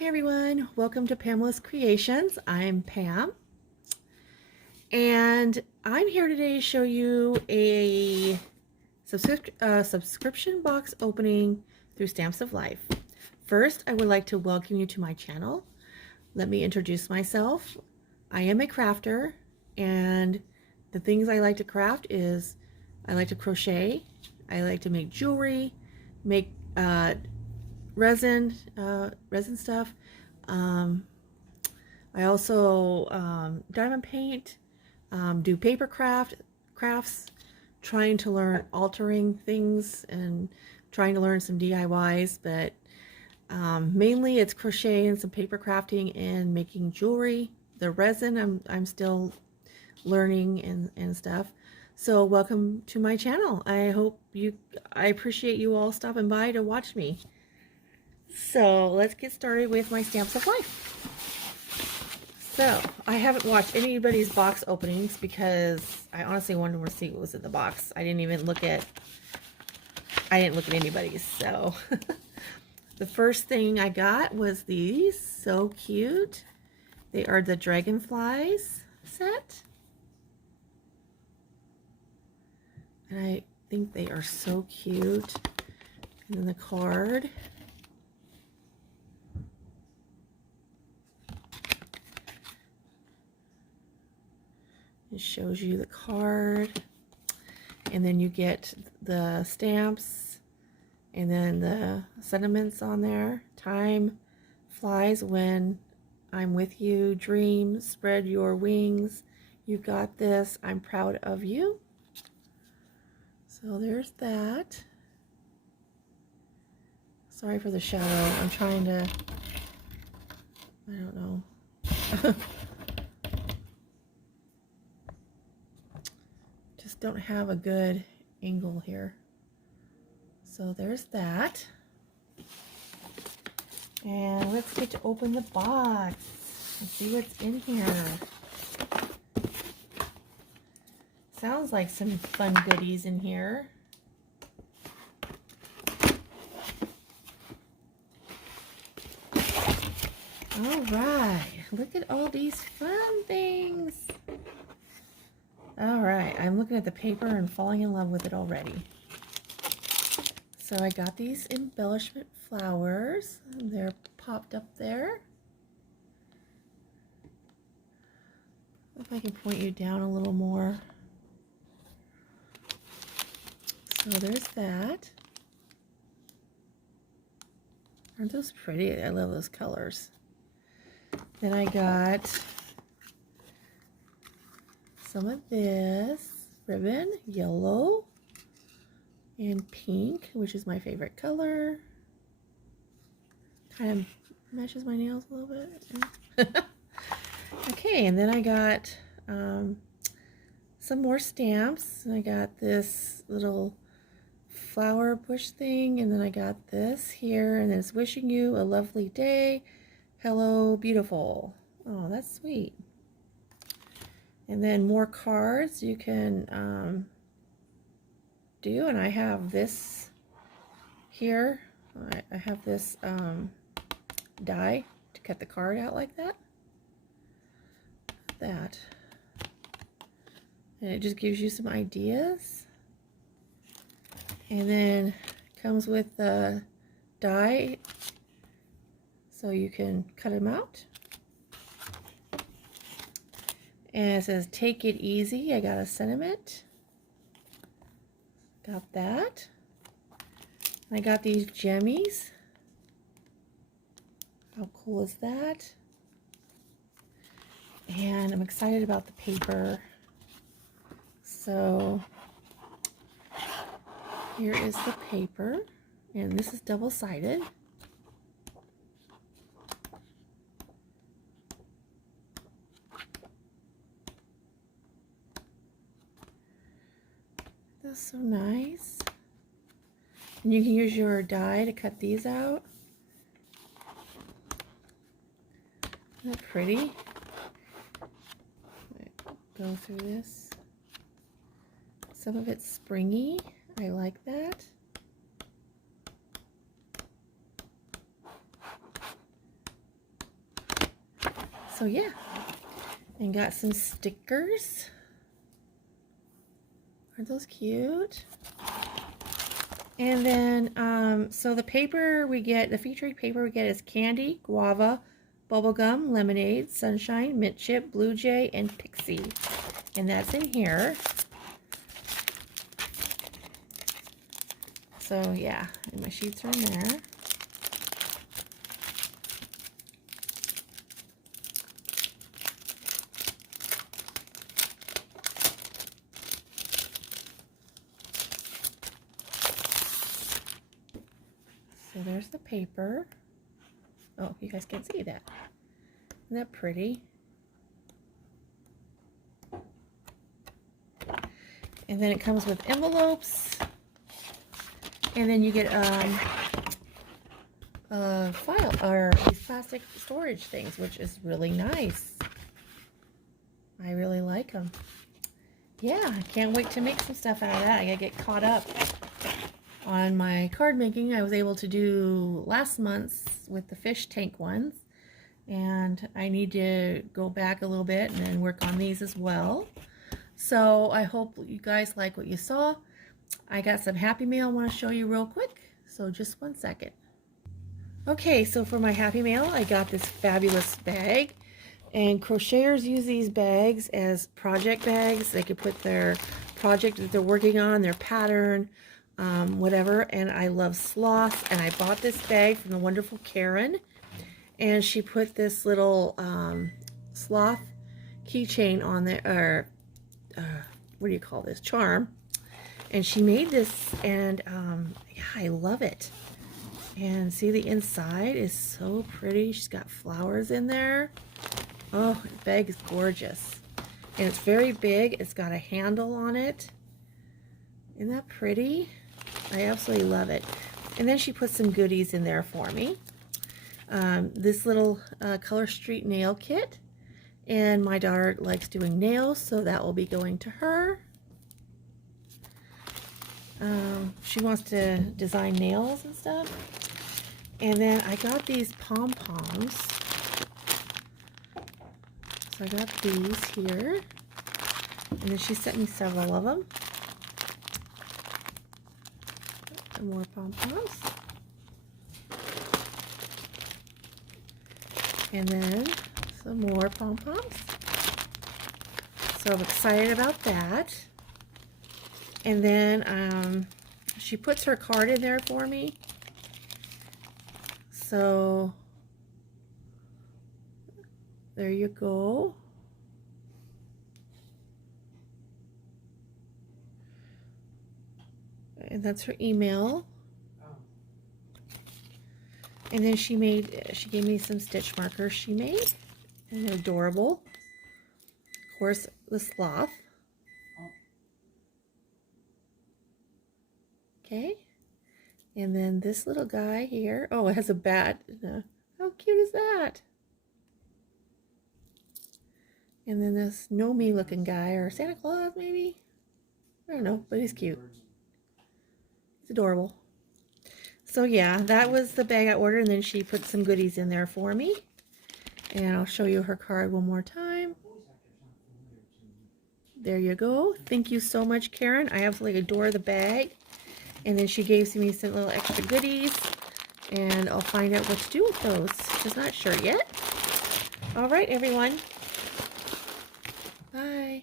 Hey everyone, welcome to Pamela's Creations. I'm Pam, and I'm here today to show you a subscription box opening through Stamps of Life. First, I would like to welcome you to my channel. Let me introduce myself. I am a crafter, and the things I like to craft is I like to crochet, I like to make jewelry, make resin stuff. I also diamond paint, do paper crafts, trying to learn altering things and trying to learn some DIYs, but mainly it's crochet and some paper crafting and making jewelry. The resin I'm still learning and stuff. So welcome to my channel. I appreciate you all stopping by to watch me. So let's get started with my Stamps of Life. So I haven't watched anybody's box openings because I honestly wanted to see what was in the box. I didn't look at anybody's. So the first thing I got was these. So cute. They are the Dragonflies set. And I think they are so cute. And then the card. It shows you the card, and then you get the stamps, and then the sentiments on there. Time flies when I'm with you. Dream, spread your wings. You got this. I'm proud of you. So there's that. Sorry for the shadow. I'm trying to, I don't know. Just don't have a good angle here. So there's that. And let's get to open the box and see what's in here. Sounds like some fun goodies in here. All right, look at all these fun things. All right, I'm looking at the paper and falling in love with it already. So I got these embellishment flowers. They're popped up there. If I can point you down a little more. So there's that. Aren't those pretty? I love those colors. Then I got some of this ribbon, yellow and pink, which is my favorite color. Kind of matches my nails a little bit. Okay, and then I got some more stamps. I got this little flower bush thing, and then I got this here, and it's wishing you a lovely day. Hello, beautiful. Oh, that's sweet. And then more cards you can do, and I have this here. I have this die to cut the card out like that. And it just gives you some ideas. And then comes with the die, so you can cut them out. And it says, take it easy. I got a sentiment. Got that. I got these gemmies. How cool is that? And I'm excited about the paper. So here is the paper. And this is double-sided. That's so nice. And you can use your die to cut these out. Isn't that pretty? Go through this. Some of it's springy. I like that. So yeah, and got some stickers. Aren't those cute? And then, so the paper we get, the featuring paper we get is candy, guava, bubblegum, lemonade, sunshine, mint chip, blue jay, and pixie. And that's in here. So yeah, and my sheets are in there. So there's the paper. Oh, you guys can't see that. Isn't that pretty? And then it comes with envelopes. And then you get a file, or these plastic storage things, which is really nice. I really like them. Yeah, I can't wait to make some stuff out of that. I gotta get caught up on my card making. I was able to do last month's with the fish tank ones, and I need to go back a little bit and then work on these as well. So I hope you guys like what you saw. I got some Happy Mail I want to show you real quick, so just one second. Okay, so for my Happy Mail, I got this fabulous bag, and crocheters use these bags as project bags. They could put their project that they're working on, their pattern, whatever. And I love sloth, and I bought this bag from the wonderful Karen, and she put this little sloth keychain on there, or what do you call this, charm, and she made this, and yeah, I love it. And see, the inside is so pretty. She's got flowers in there. Oh, the bag is gorgeous, and it's very big. It's got a handle on it. Isn't that pretty? I absolutely love it. And then she put some goodies in there for me. This little Color Street nail kit, and my daughter likes doing nails, so that will be going to her. She wants to design nails and stuff. And then I got these pom-poms. So I got these here. And then she sent me several of them. And more pom-poms. And then some more pom-poms. So I'm excited about that. And then she puts her card in there for me. So there you go. And that's her email. And then she gave me some stitch markers she made. And they're adorable. Of course, the sloth. Okay. And then this little guy here. Oh, it has a bat. How cute is that? And then this Nomi looking guy, or Santa Claus maybe? I don't know, but he's cute. He's adorable. So yeah, that was the bag I ordered, and then she put some goodies in there for me. And I'll show you her card one more time. There you go. Thank you so much, Karen. I absolutely adore the bag. And then she gave me some little extra goodies, and I'll find out what to do with those. Just not sure yet. All right, everyone. Bye.